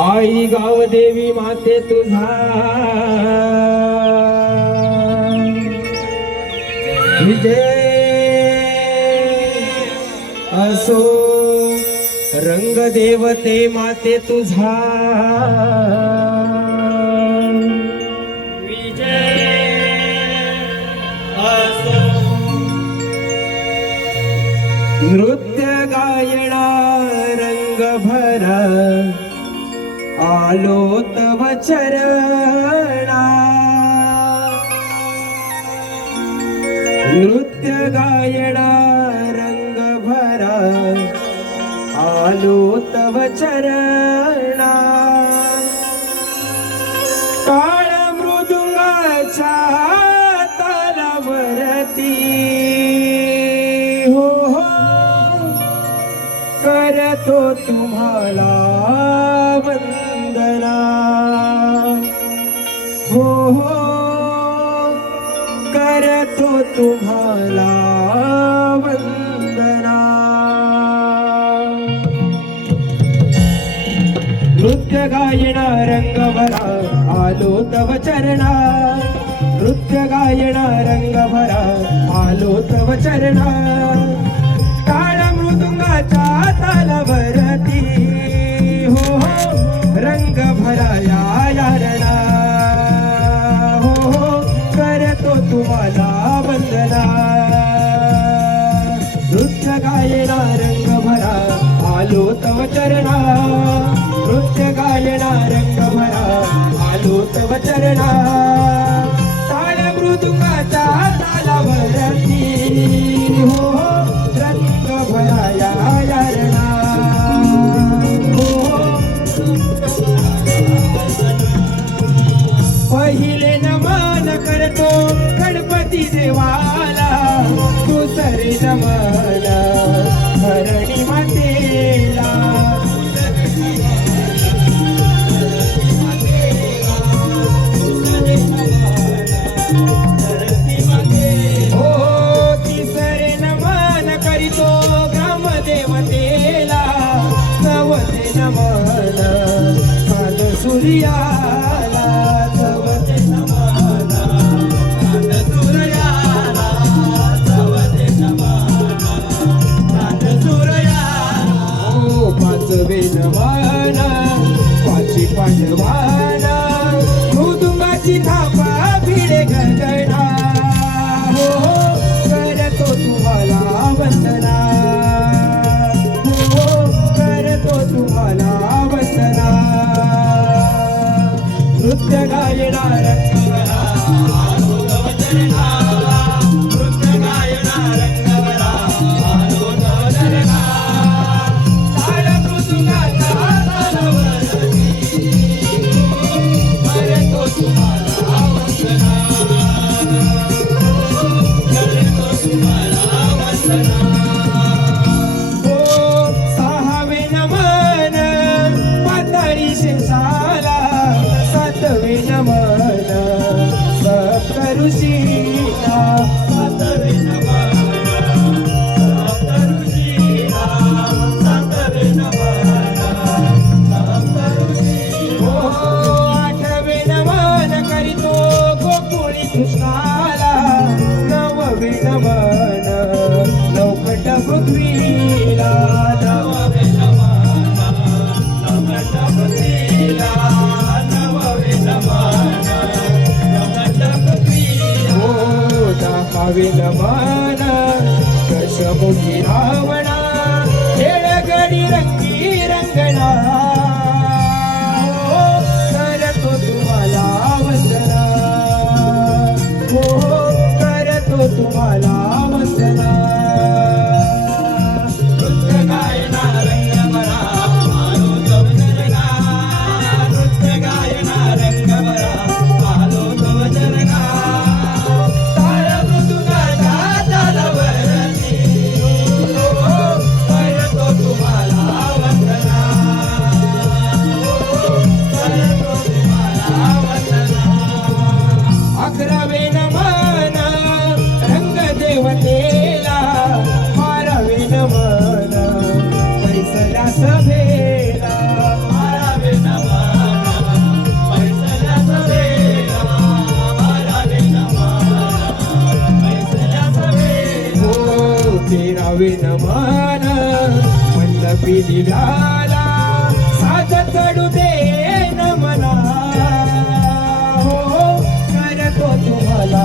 आई गाव देवी माते तुझा विजय असो, रंग देवते माते तुझा विजय असो। नृत्य गायना रंग भरा आलो तव चरणा, नृत्य गायना रंग भरा आलो तव चरणा। काळ मृदुंगाच्या तालावरती हो हो करतो तुम्हाला वंदना, हो हो करतो तुम्हाला वंदना। नृत्य गायना रंग भरा आलो तव चरणा, नृत्य गायना रंग भरा आलो तव चरणा। काळ मृदुंगाच्या तालावरती हो हो रंग भराया यारणा, हो हो करतो तुम्हाला वंदना। नृत्य गायना रंग भरा आलो तव चरणा, नृत्य गायना रंग भरा आलो तव चरणा। ताळ मृदुंगाच्या तालावरती हो हो रंग भराया यारणा, हो पहिले नमन करतो गणपती देवाला, दुसरे नमन धरणी मातेला। हो तिसरे नमन करीतो ग्रामदेवतेला, चौथे नमन चांद सूर्याला, चौथे नमन चांद सूर्याला, चौथे नमन चांद सूर्याला। हो पाचवे नमन पाची पांडवाना, मृदुंगाची थापा भिडे गगना, हो करतो तुम्हाला वंदना, हो करतो तुम्हाला वंदना। नृत्य गायना रंग भरा आलो तव चरणा, नृत्य गायना रंग भरा आलो तव चरणा। ताळ मृदुंगाच्या तालावरती करतो तुम्हाला वंदना, करतो तुम्हाला वंदना। हो सहावे नमन पाताळी शेषाला, सातवे नमन सप्तऋषीला, सातवे नमन सप्तऋषीला, सातवे नमन सप्तऋषीला। हो आठवे नमन करीतो गोकुळी कृष्णाला, नववे नमन नौकट पृथ्वीला, नववे नमन नौकट पृथ्वीला, नववे नमन नौकट पृथ्वीला। हो दहावे नमन दशमुखी रावणा, खेळगडी रंगी रंगणा, हो करतो तुम्हाला वंदना, हो करतो तुम्हाला वंदना। नृत्य गायना रंग भरा आलो तव चरणा, नृत्य गायना रंग भरा आलो तव चरणा। ताळ मृदुंगाच्या तालावरती हो करतो तुम्हाला वंदना, नमन वल्लभी दिव्याला साज चढू दे न मला हो करतो तुम्हाला